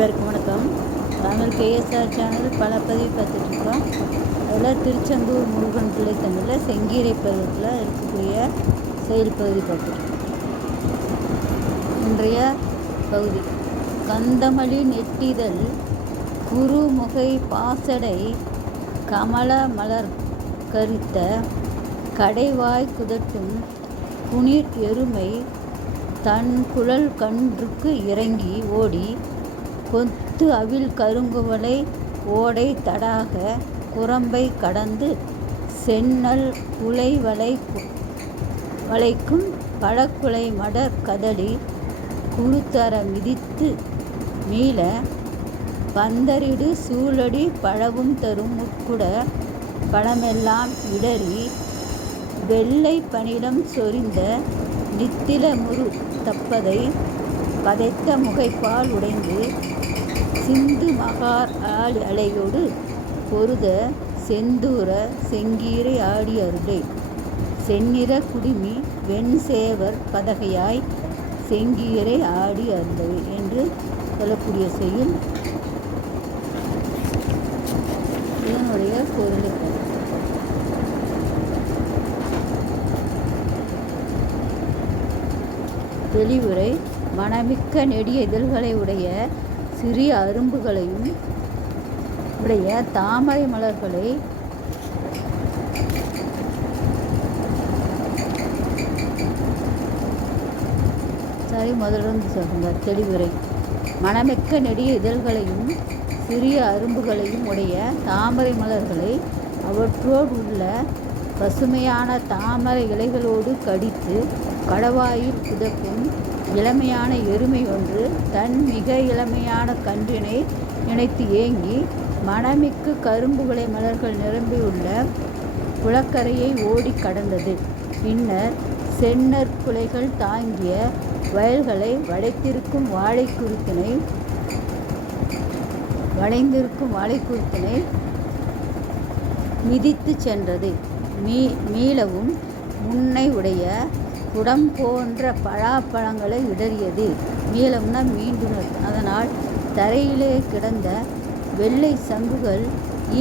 அனைவருக்கும் வணக்கம். Tamil KSR channel பல பதிவு பார்த்துட்ருக்கோம். அதில் திருச்செந்தூர் முருகன் பிள்ளை தமிழில் செங்கீரை பருவத்தில் இருக்கக்கூடிய செயல் பகுதி பார்த்துருக்கோம் இன்றைய பகுதி. கந்தமளி நெட்டிதழ் குருமுகை பாசடை கமல மலர் கரித்த கடைவாய் குதட்டும் குளிர் எருமை தன் குழல் கன்றுக்கு இறங்கி ஓடி கொத்து அவில் கருங்குவளை ஓடை தடாக குரம்பை கடந்து செந்நல் குலை வளை வளைக்கும் பழக்குலை மடர் கதலி குழுத்தர மிதித்து மீள பந்தரிடு சூழடி பழவும் தரும் உட்குட பழமெல்லாம் இடறி வெள்ளை பணிடம் சொரிந்த நித்தில முரு தப்பதை பதைத்த முகைப்பால் உடைந்து சிந்து மகார் ஆள் அலையோடு பொருத செந்தூர செங்கீரை ஆடி அருளே. செந்நிற குடுமி வெண் சேவர் பதகையாய் செங்கீரை ஆடி அருளவே என்று சொல்லக்கூடிய செய்யும் இதனுடைய பொருளை தெளிவுரை மனமிக்க நெடிய இதழ்களை உடைய சிறிய அரும்புகளையும் உடைய தாமரை மலர்களை சரி முதலிருந்து சொல்லுங்க தெளிவுரை. மனமிக்க நெடிய இதழ்களையும் சிறிய அரும்புகளையும் உடைய தாமரை மலர்களை அவற்றோடு உள்ள பசுமையான தாமரை இலைகளோடு கடித்து கடவாயில் புதக்கும் இளமையான எருமை ஒன்று தன் மிக இளமையான கன்றினை நினைத்து ஏங்கி மணமிக்கு கரும்புகளை மலர்கள் நிரம்பியுள்ள குளக்கரையை ஓடி கடந்தது. பின்னர் செந்நற்குலைகள் தாங்கிய வயல்களை வளைத்திருக்கும் வாழைக்குருத்தினை வளைந்திருக்கும் வாழைக்குருத்தினை மிதித்து சென்றது. மீ மீளவும் முன்னை உடைய குடம் போன்ற பழாப்பழங்களை இடறியது. மீளம்னா மீண்டும் அதனால் தரையிலே கிடந்த வெள்ளை சங்குகள்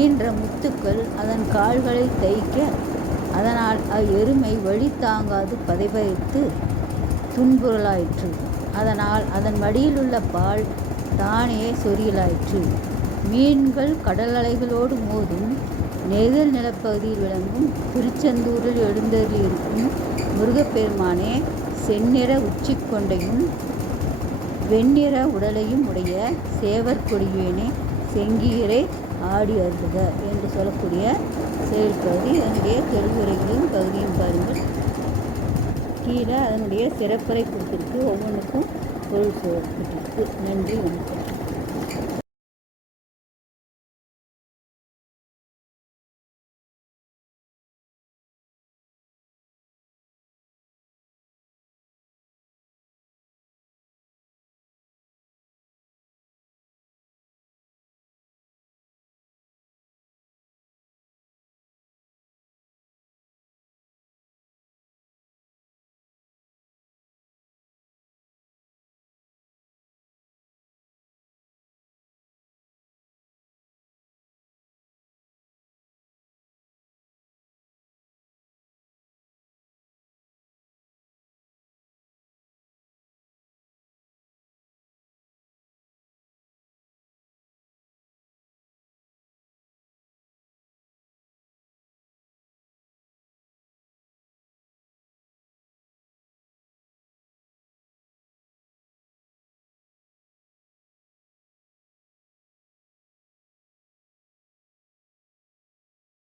ஈன்ற முத்துக்கள் அதன் கால்களை தைக்க அதனால் எருமை வழி தாங்காது பதைபதைத்து துன்புறலாயிற்று. அதனால் அதன் மடியிலுள்ள பால் தானே சொரியலாயிற்று. மீன்கள் கடல் அலைகளோடு மோதும் நெகிழ் நிலப்பகுதியில் விளங்கும் திருச்செந்தூரில் எழுந்தருளியிருக்கும் முருகப்பெருமானே செந்நிற உச்சிக்கொண்டையும் வெண்ணிற உடலையும் உடைய சேவற்கொடியேனே செங்கீரை ஆடி அருளுக என்று சொல்லக்கூடிய செயல்பகுதி அதனுடைய தெளிவுரைகளையும் பகுதியும் பாருங்கள். கீழே அதனுடைய சிறப்புரை கொடுத்துருக்கு. ஒவ்வொன்றுக்கும் பொருள் சொல்லப்பட்டிருக்கு நன்றி வணக்கம்.